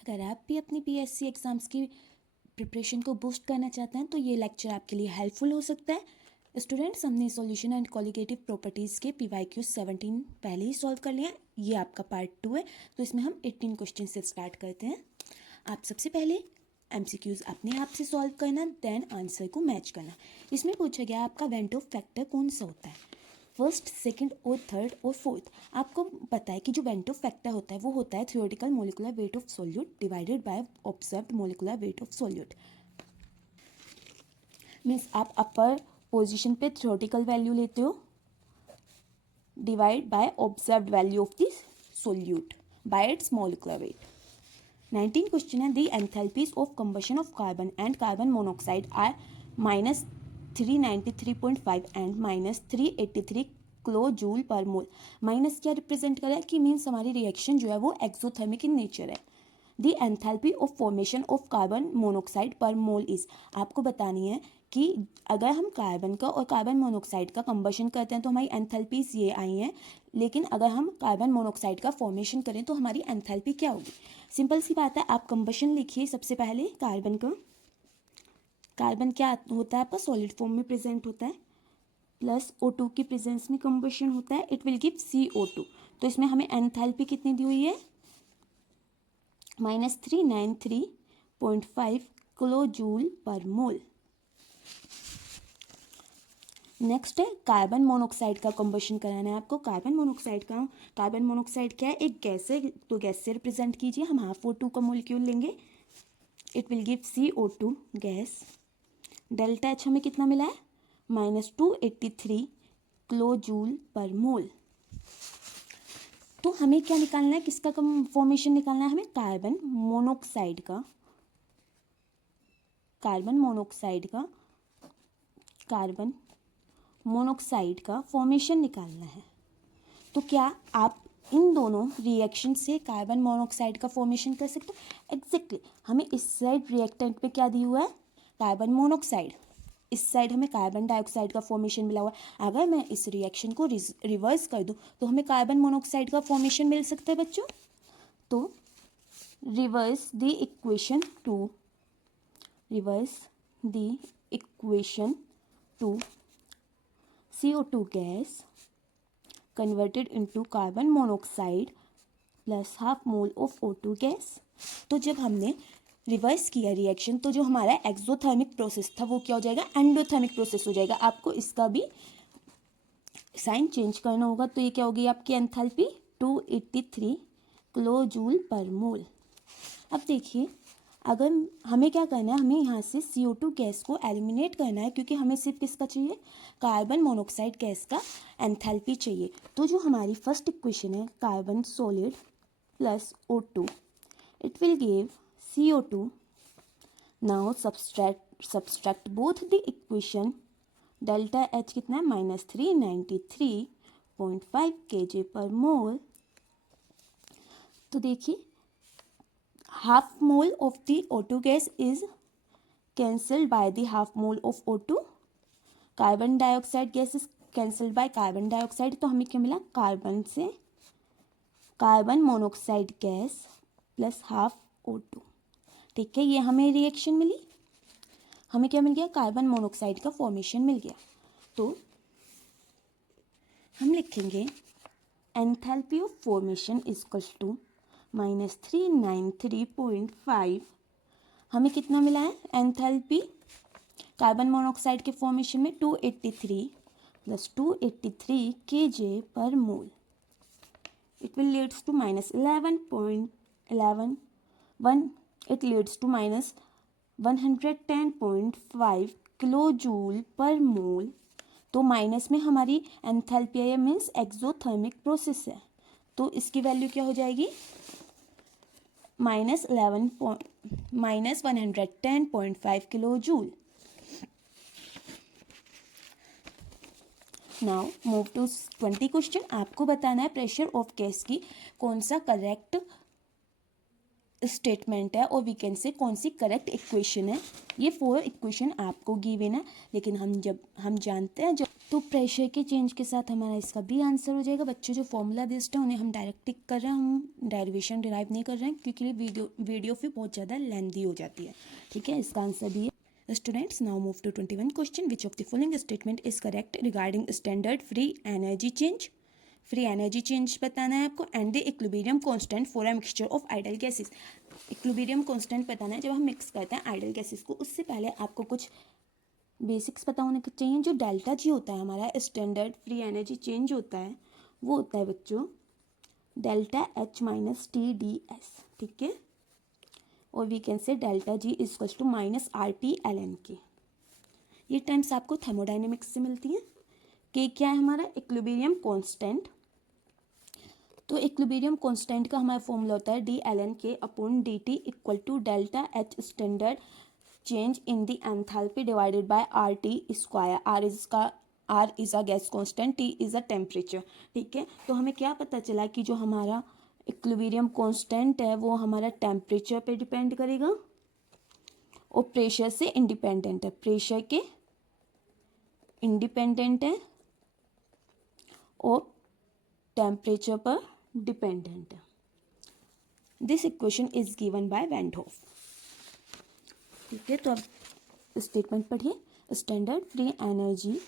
अगर आप भी अपनी पीएससी एग्ज़ाम्स की प्रिपरेशन को बूस्ट करना चाहते हैं तो ये लेक्चर आपके लिए हेल्पफुल हो सकता है। स्टूडेंट्स, हमने सॉल्यूशन एंड कॉलिगेटिव प्रॉपर्टीज़ के PYQ 17 पहले ही सॉल्व कर लिया है। ये आपका पार्ट 2 है, तो इसमें हम 18 क्वेश्चन से स्टार्ट करते हैं। आप सबसे पहले MCQs अपने आप से सॉल्व करना, देन आंसर को मैच करना। इसमें पूछा गया आपका वेंट ऑफ फैक्टर कौन सा होता है, फर्स्ट, सेकंड और थर्ड और फोर्थ। आपको पता है कि जो वेंट ऑफ फैक्टर होता है वो होता है theoretical molecular weight of solute divided by observed molecular weight of solute. Means आप अपर पोजीशन पे थ्योरेटिकल वैल्यू लेते हो divide by observed value of the solute by its molecular weight. 19 question है, the enthalpies of combustion of carbon and carbon monoxide are -393.5 and -383 kilo joule per mole. Minus क्या represent कर रहा है कि means हमारी reaction जो है वो एक्सोथर्मिक इन नेचर है। The enthalpy of formation of carbon monoxide पर मोल इज, आपको बतानी है कि अगर हम कार्बन का और कार्बन मोनोऑक्साइड का कंबशन करते हैं तो हमारी एंथैल्पीज ये आई हैं, लेकिन अगर हम कार्बन मोनोऑक्साइड का फॉर्मेशन करें तो हमारी एंथैल्पी क्या होगी। सिंपल सी बात है, आप कंबशन लिखिए सबसे पहले कार्बन का। कार्बन क्या होता है आपका, सॉलिड फॉर्म में प्रेजेंट होता है, प्लस O2 की प्रेजेंस में कंबशन होता है, इट विल गिव CO2। तो इसमें हमें एंथैल्पी कितनी दी हुई है, -393.5 किलो जूल पर मोल। नेक्स्ट है कार्बन मोनोऑक्साइड का कंबशन कराना है आपको। कार्बन मोनोऑक्साइड क्या है, एक गैस है, तो गैस से रिप्रेजेंट कीजिए। हम हाफ O2 का मोलिक्यूल लेंगे, it will give CO2 gas. Delta H हमें कितना मिला है, -283 किलो जूल पर मोल। तो हमें क्या निकालना है, किसका फॉर्मेशन निकालना है हमें, कार्बन मोनोऑक्साइड का फॉर्मेशन निकालना है। तो क्या आप इन दोनों रिएक्शन से कार्बन मोनोऑक्साइड का फॉर्मेशन कर सकते हो? एग्जैक्टली हमें इस साइड रिएक्टेंट पे क्या दी हुआ है, कार्बन मोनोऑक्साइड, इस साइड हमें कार्बन डाइऑक्साइड का फॉर्मेशन मिला हुआ है। अगर मैं इस रिएक्शन को रिवर्स कर दूं तो हमें कार्बन मोनोऑक्साइड का फॉर्मेशन मिल सकता है बच्चों। तो reverse the equation two CO2 gas converted into carbon monoxide plus half mole of O2 gas. तो जब हमने रिवर्स किया रिएक्शन तो जो हमारा एक्सोथर्मिक प्रोसेस था वो क्या हो जाएगा, एंडोथर्मिक प्रोसेस हो जाएगा। आपको इसका भी साइन चेंज करना होगा। तो ये क्या होगी आपकी एंथैल्पी, 283 किलो जूल पर मोल। अब देखिए, अगर हमें क्या करना है, हमें यहाँ से CO2 गैस को एलिमिनेट करना है, क्योंकि हमें सिर्फ किसका चाहिए, कार्बन मोनोऑक्साइड गैस का एंथैल्पी चाहिए। तो जो हमारी फर्स्ट इक्वेशन है, carbon solid plus O2, it will give CO2। Now subtract both the equation. Delta H कितना है, -393.5 kg पर मोल। तो देखिए, half mole of the O2 gas is cancelled by the half mole of O2. Carbon dioxide gas is cancelled by carbon dioxide. तो हमें क्या मिला, carbon से carbon monoxide gas plus half O2। ठीक है, ये हमें रिएक्शन मिली, हमें क्या मिल गया, कार्बन मोनोऑक्साइड का फॉर्मेशन मिल गया। तो हम लिखेंगे enthalpy of formation is equal to -393.5। हमें कितना मिला है एंथैल्पी कार्बन मोनोऑक्साइड के फॉर्मेशन में, 283 plus 283 kJ per mole. It will leads to -11.1, it leads to -110.5 kilo joule per mole. तो माइनस में हमारी एंथैल्पी है, मीन्स एक्सोथर्मिक प्रोसेस है, तो इसकी वैल्यू क्या हो जाएगी, -110.5 kilo joule. Now move to 20 question. आपको बताना है प्रेशर ऑफ गैस की कौन सा करेक्ट स्टेटमेंट है और वी कैन से कौन सी करेक्ट इक्वेशन है। ये 4 इक्वेशन आपको गिवन है, लेकिन हम जानते हैं जब तो प्रेशर के चेंज के साथ हमारा इसका भी आंसर हो जाएगा। बच्चे जो फॉर्मूला बेस्ड है उन्हें हम डायरेक्ट टिक कर रहे हैं, हम डेरिवेशन डिराइव नहीं कर रहे हैं क्योंकि वीडियो फिर बहुत ज़्यादा लेंथी हो जाती है। ठीक है, इसका आंसर भी है। Students, now move to 21 question. Which of the following statement is correct regarding standard free energy change. Free energy change बताना है आपको and the equilibrium constant for a mixture of ideal gases. Equilibrium constant बताना है जब हम mix करते हैं idol gases को। उससे पहले आपको कुछ बेसिक्स पता होने चाहिए। जो डेल्टा जी होता है हमारा स्टैंडर्ड फ्री एनर्जी चेंज होता है, वो होता है बच्चों delta H minus T D S. ठीक है, और we can say delta G equal to minus R T L N K. ये टर्म्स आपको थर्मोडाइनमिक्स से मिलती हैं। के क्या है हमारा इक्विलिब्रियम कांस्टेंट। तो इक्विलिब्रियम कांस्टेंट का हमारा फॉर्मूला होता है D L N K upon D T equal to delta H standard change in the enthalpy divided by R T square. R is a gas constant, T is a temperature. ठीक है, तो हमें क्या पता चला कि जो हमारा इक्विलिब्रियम कांस्टेंट है वो हमारा टेम्परेचर पे डिपेंड करेगा और प्रेशर से इंडिपेंडेंट है। प्रेशर के इंडिपेंडेंट है और टेम्परेचर पर डिपेंडेंट है। This equation is given by van Hoff. ठीक है, तो अब स्टेटमेंट पढ़िए। Standard free energy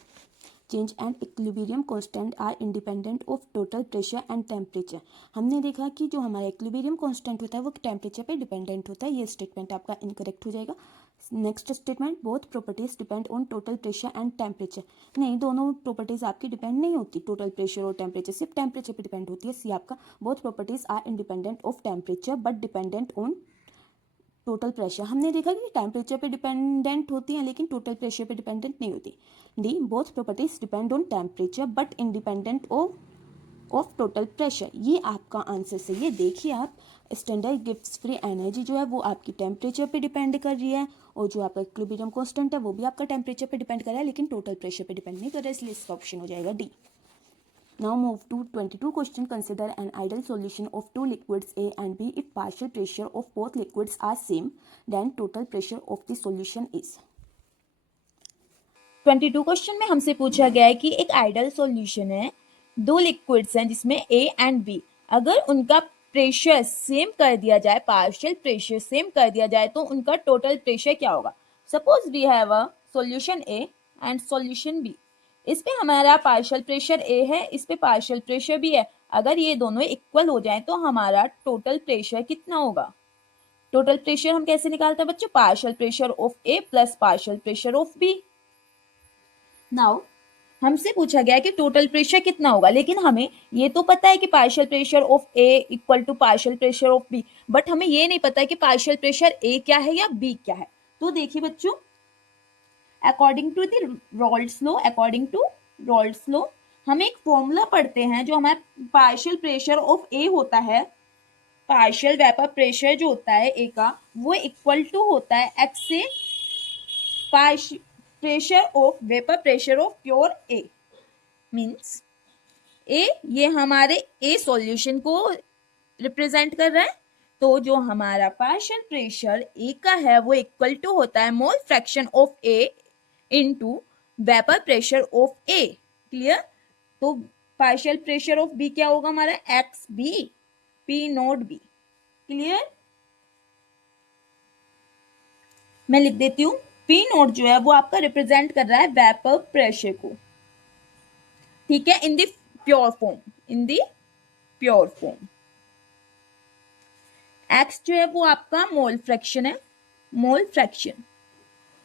change and equilibrium constant are independent of total pressure and temperature. हमने देखा कि जो हमारा इक्विलिब्रियम कांस्टेंट होता है वो टेम्परेचर पे डिपेंडेंट होता है। ये स्टेटमेंट आपका इनकरेक्ट हो जाएगा। Next statement, both properties depend on total pressure and temperature. नहीं, दोनों प्रॉपर्टीज आपकी डिपेंड नहीं होती टोटल प्रेशर और टेम्परेचर, सिर्फ टेम्परेचर पे डिपेंड होती है। सी आपका, both properties are independent of temperature but dependent on total pressure. हमने देखा कि टेम्परेचर पे डिपेंडेंट होती हैं लेकिन टोटल प्रेशर पे डिपेंडेंट नहीं होती। D, both properties depend on temperature but independent of total pressure. ये आपका आंसर सही है। देखिए आप, स्टैंडर्ड गिव्स फ्री एनर्जी जो है वो आपकी टेम्परेचर पे डिपेंड कर रही है और जो आपका इक्विलिब्रियम कांस्टेंट है वो भी आपका टेम्परेचर पे डिपेंड कर रहा है लेकिन टोटल प्रेशर पे डिपेंड नहीं कर रहा है, इसलिए इसका ऑप्शन हो जाएगा D. Now move to 22 question. Consider an ideal solution of two liquids A and B. If partial pressure of both liquids are same, then total pressure of the solution is. 22 question में हमसे पूछा गया है कि एक ideal solution है, दो liquids हैं जिसमें A एंड B, अगर उनका प्रेशर सेम कर दिया जाए, पार्शियल प्रेशर सेम कर दिया जाए तो उनका टोटल प्रेशर क्या होगा। Suppose we have a solution A and solution B। इस पे हमारा पार्शियल प्रेशर A है, इस पे पार्शियल प्रेशर B है। अगर ये दोनों इक्वल हो जाए तो हमारा टोटल प्रेशर कितना होगा। टोटल प्रेशर हम कैसे निकालते हैं बच्चों, partial pressure of A plus partial pressure of B। Now हमसे पूछा गया है कि टोटल प्रेशर कितना होगा, लेकिन हमें ये तो पता है कि partial pressure of A equal to partial pressure of B, but हमें ये नहीं पता है कि पार्शियल प्रेशर A क्या है या B क्या है। तो देखिए बच्चों, अकॉर्डिंग टू रॉल्ड्स लॉ हम एक फॉर्मूला पढ़ते हैं। जो हमारा पार्शियल प्रेशर ऑफ A होता है, पार्शियल वेपर प्रेशर जो होता है A का, वो इक्वल टू होता है X से pressure of vapour pressure of pure A। Means A ये हमारे A सॉल्यूशन को रिप्रेजेंट कर रहा है, तो जो हमारा पार्शियल प्रेशर A का है वो इक्वल टू होता है mole fraction of A into vapour pressure of A। Clear. तो पार्शियल प्रेशर ऑफ B क्या होगा हमारा, XB P note B। Clear. मैं लिख देती हूँ, P नोट जो है वो आपका रिप्रेजेंट कर रहा है वेपर प्रेशर को। ठीक है, in the pure form. X जो है वो आपका मोल फ्रैक्शन है, mole fraction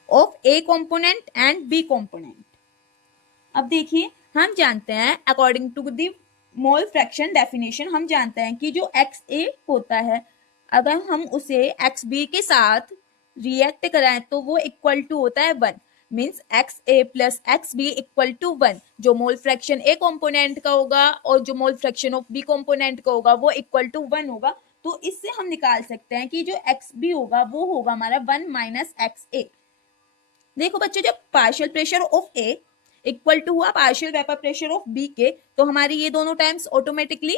of A component and B component. अब देखिए, हम जानते हैं according to the mole fraction definition, हम जानते हैं कि जो XA होता है अगर हम उसे XB के साथ रिएक्ट कराएं तो वो इक्वल टू होता है 1। Means XA plus XB equal to 1। जो मोल फ्रैक्शन A कंपोनेंट का होगा और जो mole fraction of B component का होगा वो इक्वल टू 1 होगा। तो इससे हम निकाल सकते हैं कि जो XB होगा वो होगा हमारा 1 माइनस XA। देखो बच्चों, जब partial pressure of A equal to हुआ partial vapour pressure of B के, तो हमारी ये दोनों टाइम्स ऑटोमेटिकली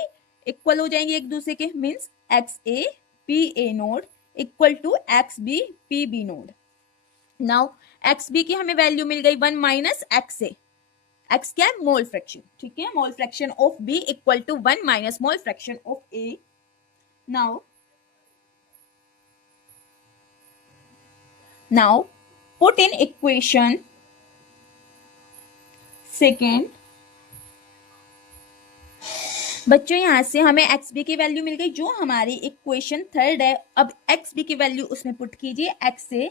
इक्वल हो जाएंगे एक दूसरे के। Means XA P A naught equal to X B P B naught. Now X B की हमें वैल्यू मिल गई 1 माइनस एक्स ए। एक्स क्या है? मोल फ्रैक्शन, ठीक है। Mole fraction of B equal to 1 minus mole fraction of A. Now put in equation second. बच्चों यहां से हमें एक्स बी की वैल्यू मिल गई जो हमारी इक्वेशन थर्ड है। अब एक्स बी की वैल्यू उसमें पुट कीजिए। X A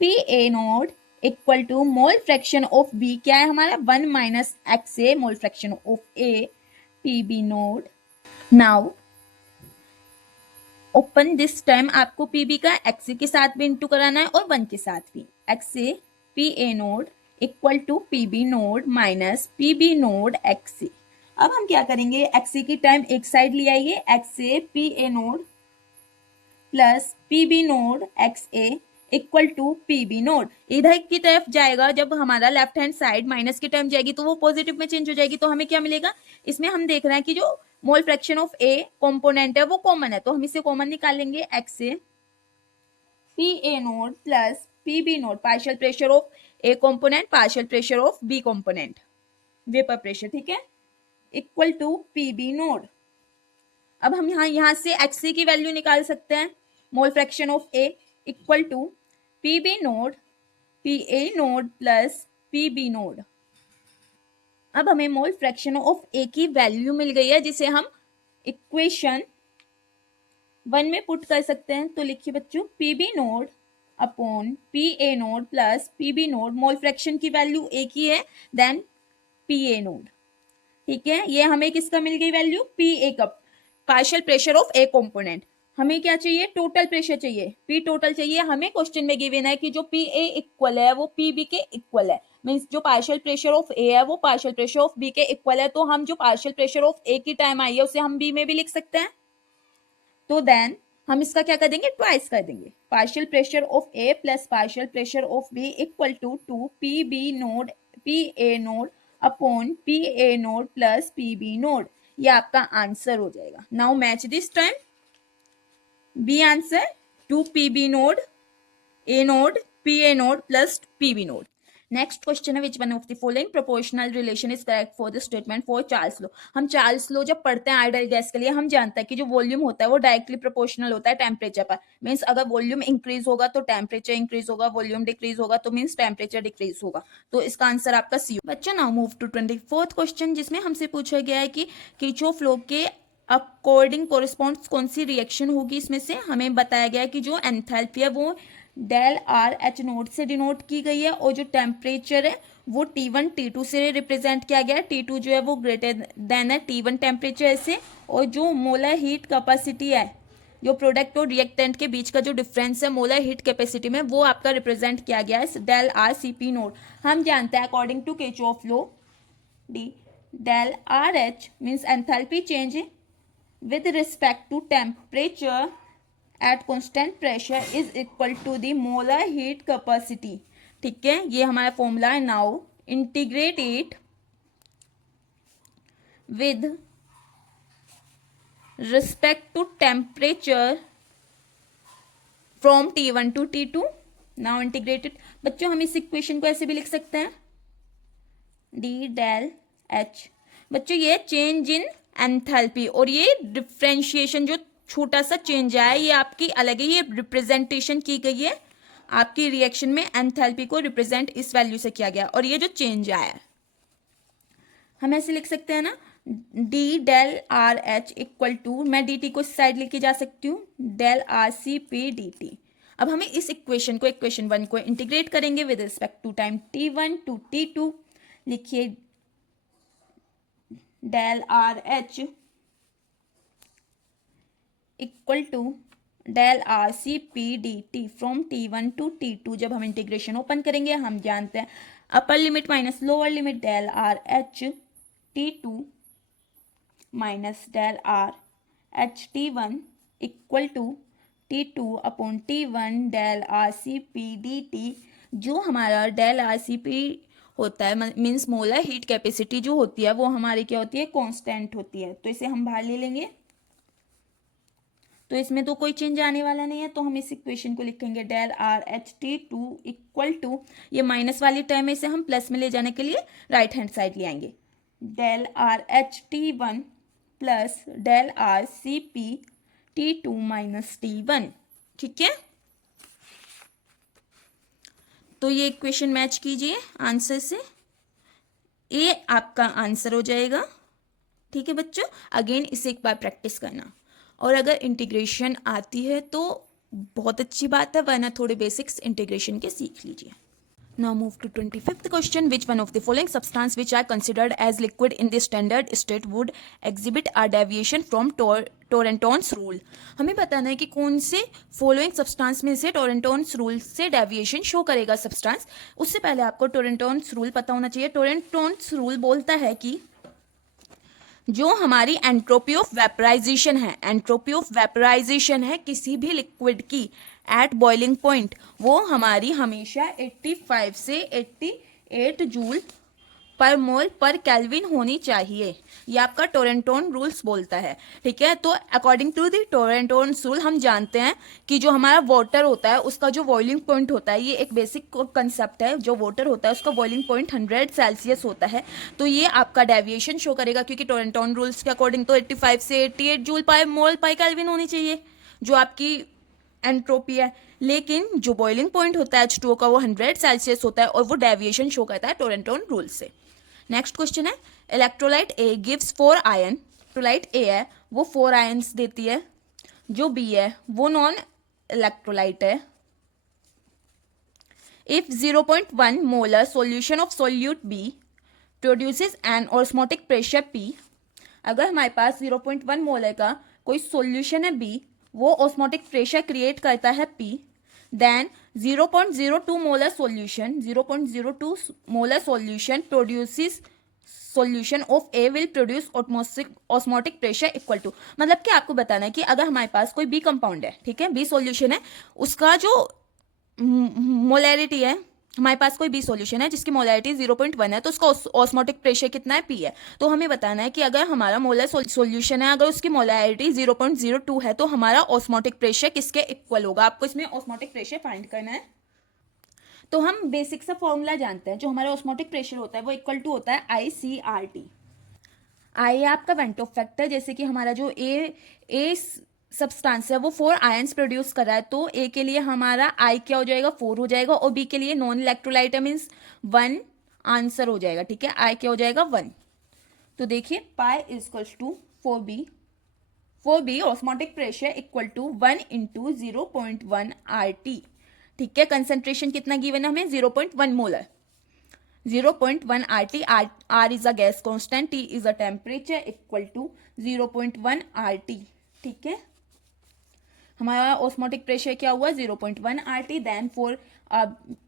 P A naught equal to mole fraction of B क्या है हमारा? 1 minus X A mole fraction of A P B naught. Now open this time आपको PB का एक्स ए के साथ भी इंटू कराना है और 1 के साथ भी। X A P A naught equal to P B naught minus P B naught X A. अब हम क्या करेंगे? एक्स ए की टाइम एक साइड ले आइए। X A P A naught plus P B naught X A equal to P B naught. इधर की तरफ जाएगा जब हमारा लेफ्ट हैंड साइड माइनस की टर्म जाएगी तो वो पॉजिटिव में चेंज हो जाएगी। तो हमें क्या मिलेगा? इसमें हम देख रहे हैं कि जो mole fraction of A component है वो कॉमन है, तो हम इसे कॉमन निकालेंगे। X A P A naught plus P B naught, partial pressure of A component partial pressure of B component, vapour pressure, ठीक है, equal to P B naught. अब हम यहां से एक्स की वैल्यू निकाल सकते हैं। Mole fraction of A equal to P B naught P A naught plus P B naught. अब हमें मोल फ्रैक्शन ऑफ ए की वैल्यू मिल गई है जिसे हम इक्वेशन 1 में पुट कर सकते हैं। तो लिखिए बच्चों, P B naught upon P A naught plus P B naught. Mole fraction की वैल्यू एक ही है देन पी ए नोड, ठीक है। ये हमें किसका मिल गई वैल्यू? पी ए का, partial pressure of A component. हमें क्या चाहिए? टोटल प्रेशर चाहिए, पी टोटल चाहिए। हमें क्वेश्चन में गिवन है कि जो पी ए इक्वल है वो पी बी के इक्वल है, मींस जो पार्शियल प्रेशर ऑफ ए है वो पार्शियल प्रेशर ऑफ बी के इक्वल है। तो हम जो पार्शियल प्रेशर ऑफ ए की टाइम आई है उसे हम बी में भी लिख सकते हैं। तो देन हम इसका क्या कर देंगे? ट्वाइस कर देंगे। Partial pressure of A plus partial pressure of B equal to P B naught P A naught upon P A naught plus P B naught. ये आपका आंसर हो जाएगा। Now match this time. B answer 2 P B naught A naught P A naught plus P B naught. Next question है, which one of the following proportional relation is correct for the statement for Charles law. हम Charles law जब पढ़ते हैं ideal gas के लिए हम जानते हैं कि जो वॉल्यूम होता है वो डायरेक्टली प्रोपोर्शनल होता है टेम्परेचर पर। मींस अगर वॉल्यूम इंक्रीज होगा तो टेम्परेचर इंक्रीज होगा, वॉल्यूम डिक्रीज होगा तो मींस टेम्परेचर डिक्रीज होगा। तो इसका आंसर आपका सी। बच्चों now move to 24th question, जिसमें हमसे पूछा गया है कि किरचॉफ लॉ के अकॉर्डिंग कोरिस्पॉन्ड्स कौन सी रिएक्शन होगी। इसमें से हमें बताया गया है कि जो एंथैल्पी है वो डेल आर एच नोट से डिनोट की गई है और जो टेम्परेचर है वो T1 T2 से रिप्रेजेंट किया गया है। T2 जो है वो ग्रेटर देन है T1 टेम्परेचर से। और जो मोलर हीट कैपेसिटी है, जो प्रोडक्ट और रिएक्टेंट के बीच का जो डिफरेंस है मोलर हीट कैपेसिटी में, वो आपका रिप्रेजेंट किया गया है del R C P naught. हम जानते हैं according to Kirchhoff law D del R H means enthalpy change with respect to temperature at constant pressure is equal to the molar heat capacity, ठीक है। ये हमारा फॉर्मूला है। Now integrate it with respect to temperature from T1 to T2। Now integrated. बच्चों हम इस equation को ऐसे भी लिख सकते हैं डी डेल एच। बच्चों ये चेंज इन एंथैल्पी और ये डिफरेंशिएशन जो छोटा सा चेंज आया है ये आपकी अलग है, ये रिप्रेजेंटेशन की गई है आपकी रिएक्शन में। एंथैल्पी को रिप्रेजेंट इस वैल्यू से किया गया और ये जो चेंज आया है हम ऐसे लिख सकते हैं ना, D del R H equal to, मैं डी टी को इस साइड लेके जा सकती हूँ, del R C P D T. अब हमें इस इक्वेशन को इक्वेशन 1 को इंटीग्रेट करेंगे with respect to time T1 to T2। लिखिए del R H equal to del R C P D T from T1 to T2। जब हम integration open करेंगे हम जानते हैं upper limit minus lower limit del R H T2 minus del R H T1 equal to T2 upon T1 del R C P D T. जो हमारा del R C P होता है means molar heat capacity जो होती है वो हमारी क्या होती है? कांस्टेंट होती है। तो इसे हम बाहर ले लेंगे। तो इसमें तो कोई चेंज आने वाला नहीं है, तो हम इस इक्वेशन को लिखेंगे del R H T two equal to, ये माइनस वाली टर्म है, इसे हम प्लस में ले जाने के लिए राइट हैंड साइड ले आएंगे, del R H T one plus del R C P T two minus T one. ठीक है, तो ये इक्वेशन मैच कीजिए आंसर से, ए आपका आंसर हो जाएगा। ठीक है बच्चों, अगेन इसे एक बार प्रैक्टिस करना, और अगर इंटीग्रेशन आती है तो बहुत अच्छी बात है, वरना थोड़े बेसिक्स इंटीग्रेशन के सीख लीजिए। Now move to 25th question. Which one of the following substance which are considered as liquid in the standard state would exhibit a deviation from Torrentons rule? हमें बताना है कि कौन से following substance में से Torrentons rule से deviation show करेगा substance। उससे पहले आपको Torrentons rule पता होना चाहिए। Torrentons rule बोलता है कि जो हमारी एंट्रोपी ऑफ वेपराइजेशन है, एंट्रोपी ऑफ वेपराइजेशन है किसी भी लिक्विड की एट बॉइलिंग पॉइंट, वो हमारी हमेशा 85 से 88 जूल पर मोल पर केल्विन होनी चाहिए। ये आपका टोरेंटोन रूल्स बोलता है। ठीक है, तो अकॉर्डिंग टू द टोरेंटोन रूल हम जानते हैं कि जो हमारा वाटर होता है उसका जो बॉइलिंग पॉइंट होता है, ये एक बेसिक कंसेप्ट है, जो वाटर होता है उसका बॉइलिंग पॉइंट 100 सेल्सियस होता है। तो ये आपका डेविएशन शो करेगा, क्योंकि टोरेंटोन रूल्स के अकॉर्डिंग तो 85 से 88 जूल पर मोल पर केल्विन होनी चाहिए जो आपकी एंट्रोपी है। लेकिन जो बॉइलिंग पॉइंट होता है H2O का वो 100 सेल्सियस होता है, और वो डेविएशन शो करता है टोरेंटोन रूल से। नेक्स्ट क्वेश्चन है, electrolyte A gives 4 ion. Electrolyte A है वो 4 आयन्स देती है, जो बी है वो नॉन इलेक्ट्रोलाइट है। If 0.1 molar solution of solute B produces an osmotic pressure P, अगर हमारे पास 0.1 मोलर का कोई सॉल्यूशन है बी, वो ऑस्मोटिक प्रेशर क्रिएट करता है P, then 0.02 molar solution, 0.02 molar solution produces solution of A will produce osmotic pressure equal to, मतलब कि आपको बताना है कि अगर हमारे पास कोई बी कंपाउंड है, ठीक है, बी सॉल्यूशन है, उसका जो मोलैरिटी है, हमारे पास कोई बी सॉल्यूशन है जिसकी मोलैरिटी 0.1 है, तो उसका ऑस्मोटिक प्रेशर कितना है, पी है। तो हमें बताना है कि अगर हमारा मोलर सॉल्यूशन है, अगर उसकी मोलैरिटी 0.02 है, तो हमारा ऑस्मोटिक प्रेशर किसके इक्वल होगा। आपको इसमें ऑस्मोटिक प्रेशर फाइंड करना है। तो हम बेसिक सा फॉर्मूला जानते हैं, जो हमारा ऑस्मोटिक प्रेशर होता है वो इक्वल टू होता है ICRT। आई आपका वेंट ऑफ फैक्टर, जैसे कि हमारा जो ए सब्सटेंस है वो 4 आयंस प्रोड्यूस कर रहा है, तो ए के लिए हमारा आई क्या हो जाएगा, 4 हो जाएगा, और बी के लिए नॉन इलेक्ट्रोलाइट मीन्स 1 आंसर हो जाएगा। ठीक है, आई क्या हो जाएगा 1। तो देखिए pi equals to 4b osmotic pressure equal to 1 into 0.1 RT। ठीक है, कंसेंट्रेशन कितना गिवन है हमें, 0.1 molar, 0.1 RT, R is a gas constant, T is a temperature, equal to 0.1 RT। ठीक है, हमारा ऑस्मोटिक प्रेशर क्या हुआ 0.1 RT। Then for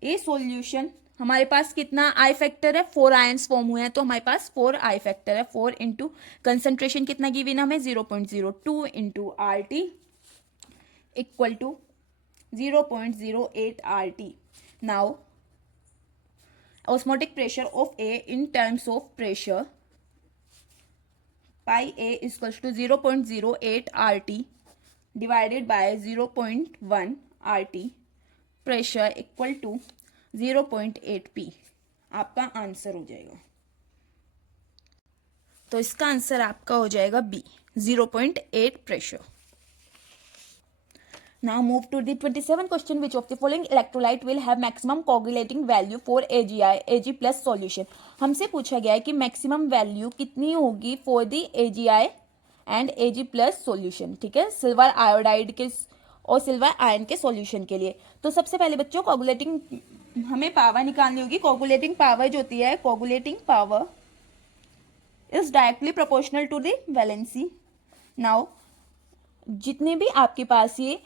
a solution हमारे पास कितना आई फैक्टर है, 4 आयंस फॉर्म हुए हैं, तो हमारे पास 4 आई फैक्टर है, 4 इंटू कंसेंट्रेशन कितना गिवन हमें 0.02 into RT equal to 0.08 RT। Now osmotic pressure of A in terms of pressure, pi A is equals to 0.08 RT divided by 0.1 RT, pressure equal to 0.8 P। आपका answer हो जाएगा, तो इसका answer आपका हो जाएगा B, 0.8 pressure. Now move to the 27th question. Which of the following electrolyte will have maximum coagulating value for AgI Ag plus solution? हमसे पूछा गया है कि मैक्सिमम वैल्यू कितनी होगी for the AgI and Ag plus solution. ठीक है, silver iodide के और सिल्वर आयन के सॉल्यूशन के लिए। तो सबसे पहले बच्चों कोगुलेटिंग हमें पावर निकालनी होगी। कोगुलेटिंग पावर जो होती है, coagulating power is directly proportional to the valency. Now जितने भी आपके पास ये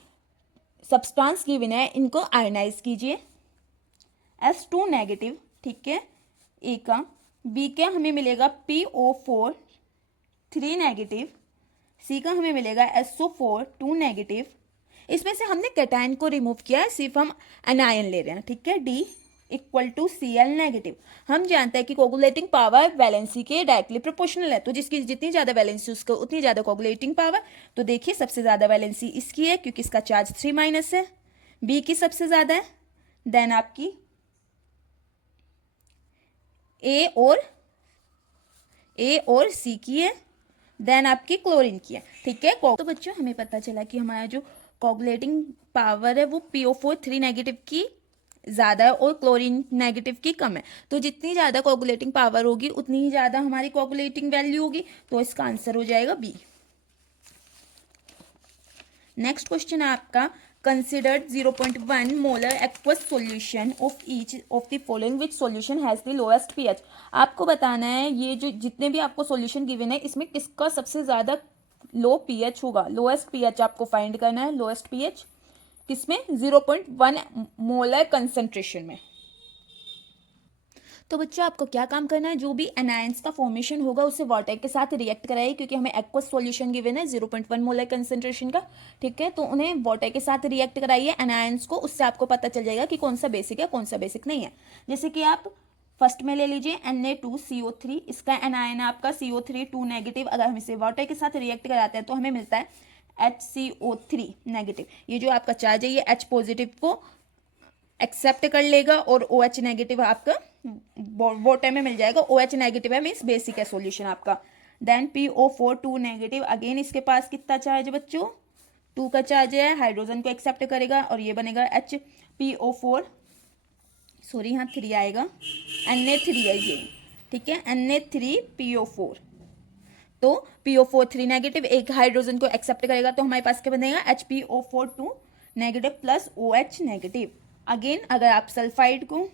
सब्सटेंस गिवन है इनको आयनाइज कीजिए, S2 नेगेटिव, ठीक है, ए का, बी का हमें मिलेगा PO4 3 नेगेटिव, सी का हमें मिलेगा SO4 2 नेगेटिव। इसमें से हमने कैटायन को रिमूव किया है, सिर्फ हम एनायन ले रहे हैं। ठीक है, D equal to Cl negative. हम जानते हैं कि कोगुलेटिंग पावर वैलेंसी के डायरेक्टली प्रोपोर्शनल है, तो जिसकी जितनी ज़्यादा वैलेंसी उसको उतनी ज़्यादा कोगुलेटिंग पावर। तो देखिए सबसे ज़्यादा वैलेंसी इसकी है क्योंकि इसका चार्ज 3- है, बी की सबसे ज़्यादा है, देन आपकी ए और सी की है, देन आपकी क्लोरीन की है। ठीक है, तो बच्चों हमें पता चला कि हमारा जो कोगुलेटिंग पावर है वो PO4 3 नेगेटिव की ज़्यादा है और क्लोरीन नेगेटिव की कम है। तो जितनी ज़्यादा कोगुलेटिंग पावर होगी उतनी ही ज़्यादा हमारी कोगुलेटिंग वैल्यू होगी, तो इसका आंसर हो जाएगा बी। नेक्स्ट क्वेश्चन है आपका, considered 0.1 molar aqueous solution of each of the following which solution has the lowest pH। आपको बताना है ये जो जितने भी आपको सॉल्यूशन गिवन है इसमें किसका सबसे ज़्यादा लो pH होगा। लोएस्ट pH आपको फाइंड करना है, लोएस्ट pH किसमें, 0.1 मोलर कंसेंट्रेशन में। तो बच्चों आपको क्या काम करना है, जो भी एनायंस का फॉर्मेशन होगा उससे वाटर के साथ रिएक्ट कराइए, क्योंकि हमें एक्वस सॉल्यूशन गिवन है 0.1 मोलर कंसेंट्रेशन का। ठीक है, तो उन्हें वाटर के साथ रिएक्ट कराइए एनायंस को, उससे आपको पता चल जाएगा कि कौन सा बेसिक है कौन सा बेसिक नहीं है। जैसे कि आप फर्स्ट में ले लीजिए Na2CO3, इसका एनायन है आपका CO3 2 नेगेटिव। अगर हम इसे वाटर के साथ रिएक्ट कराते हैं तो हमें मिलता है HCO3 नेगेटिव। ये जो आपका चार्ज है ये H पॉजिटिव को एक्सेप्ट कर लेगा और OH नेगेटिव आपका वाटर में मिल जाएगा। OH नेगेटिव है मीन्स बेसिक है सॉल्यूशन आपका। देन PO4 2 नेगेटिव, अगेन इसके पास कितना चार्ज है बच्चों, 2 का चार्ज है, हाइड्रोजन को एक्सेप्ट करेगा और ये बनेगा HPO4, सॉरी यहाँ 3 आएगा, Na3 है ये। ठीक है, Na3PO4, तो PO4 3 नेगेटिव, एक हाइड्रोजन को एक्सेप्ट करेगा तो हमारे पास क्या बनेगा HPO4 2 negative plus OH negative. Again अगर आप सल्फाइड को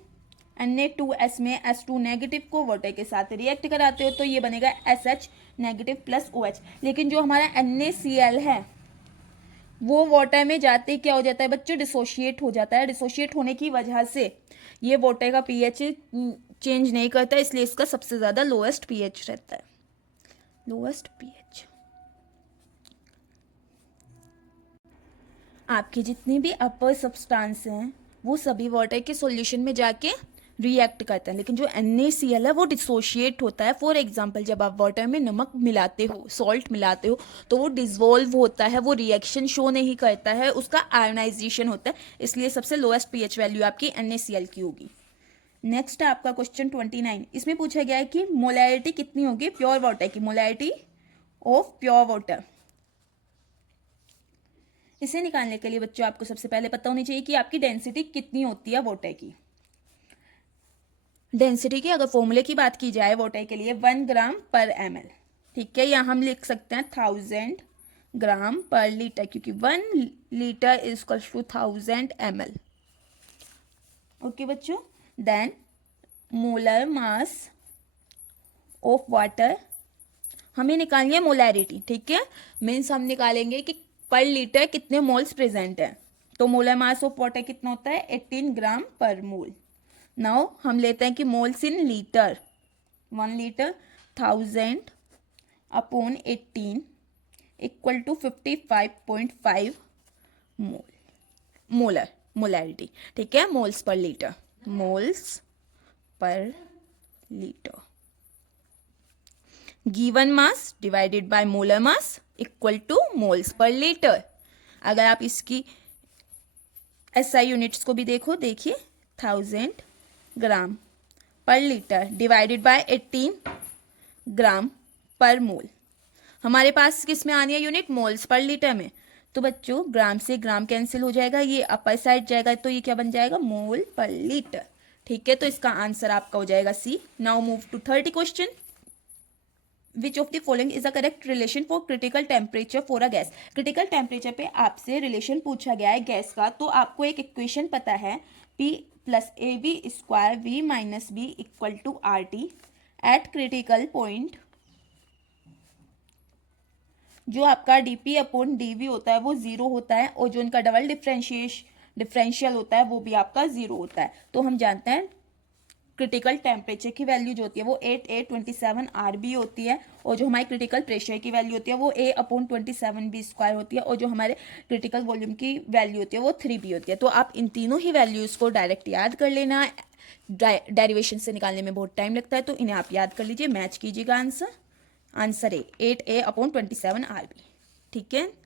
Na2S में S2 नेगेटिव को वाटर के साथ रिएक्ट कराते हो तो ये बनेगा SH नेगेटिव प्लस OH। लेकिन जो हमारा NaCl है वो वाटर में जाते ही क्या हो जाता है बच्चों, डिसोशिएट हो जाता है। डिसोशिएट होने की वजह से ये वाटर का pH चेंज नहीं करता, इसलिए इसका सबसे ज़्यादा लोएस्ट pH रहता है, लोएस्ट pH। आपके जितने भी अपर सब्सटेंस हैं वो सभी वाटर के सॉल्यूशन में जाके रिएक्ट करता है, लेकिन जो NaCl है वो डिसोशिएट होता है। फॉर एग्जांपल जब आप वाटर में नमक मिलाते हो, सॉल्ट मिलाते हो, तो वो डिसवॉल्व होता है, वो रिएक्शन शो नहीं करता है, उसका आयोनाइजेशन होता है, इसलिए सबसे लोएस्ट pH वैल्यू आपकी NaCl की होगी। नेक्स्ट है आपका क्वेश्चन 29, इसमें पूछा गया है कि मोलैरिटी कितनी होगी प्योर वाटर की, मोलैरिटी ऑफ प्योर वाटर। इसे निकालने के लिए बच्चों आपको सबसे पहले पता होनी चाहिए कि आपकी डेंसिटी कितनी होती है वाटर की। डेंसिटी की अगर फॉर्मूले की बात की जाए वाटर के लिए 1 ग्राम पर ml। ठीक है, या हम लिख सकते हैं 1000 ग्राम पर लीटर, क्योंकि 1 litre is equal to 1000 ml। Okay बच्चों, then molar mass of water हमें निकालनी है मोलैरिटी। ठीक है, मीन्स हम निकालेंगे कि पर लीटर कितने मोल्स प्रेजेंट है। तो मोलर मास ऑफ वाटर कितना होता है 18 ग्राम पर मोल। नाउ हम लेते हैं कि moles in litre, 1 litre 1000 upon 18 equal to 55.5 mole, molar molarity. ठीक है, moles per litre, moles per litre. Given mass divided by molar mass equal to moles per litre. अगर आप इसकी SI यूनिट्स को भी देखो, देखिए 1000 ग्राम पर लीटर डिवाइडेड बाय 18 ग्राम पर मोल। हमारे पास किस में आनी है यूनिट, मोल्स पर लीटर में। तो बच्चों ग्राम से ग्राम कैंसिल हो जाएगा, ये अपर साइड जाएगा तो ये क्या बन जाएगा, मोल पर लीटर। ठीक है, तो इसका आंसर आपका हो जाएगा C. Now move to 30 question. Which of the following is a correct relation for critical temperature for a gas. Critical temperature पे आपसे रिलेशन पूछा गया है गैस का, तो आपको एक इक्वेशन पता है P plus AB square V minus B equal to RT। At critical point जो आपका dP अपॉन dV होता है वो 0 होता है, और जो इनका डबल डिफरेंशियल होता है वो भी आपका 0 होता है। तो हम जानते हैं क्रिटिकल टेम्परेचर की वैल्यू जो होती है वो 8A27 RB होती है, और जो हमारी क्रिटिकल प्रेशर की वैल्यू होती है वो A अपॉन 27B स्क्वायर होती है, और जो हमारे क्रिटिकल वॉल्यूम की वैल्यू होती है वो 3B होती है। तो आप इन तीनों ही वैल्यूज़ को डायरेक्ट याद कर लेना, डेरिवेशन से निकालने में बहुत टाइम लगता है, तो इन्हें आप याद कर लीजिए, मैच कीजिएगा answer. Answer A 8A/27 RB। ठीक है।